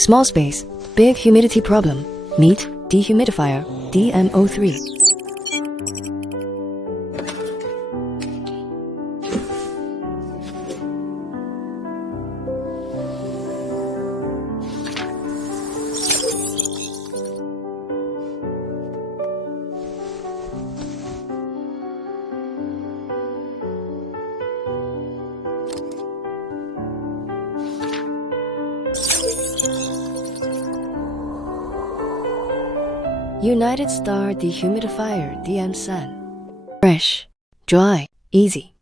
Small space, big humidity problem. Meet dehumidifier DMO3. United Star Dehumidifier DM Sun. Fresh, dry, easy.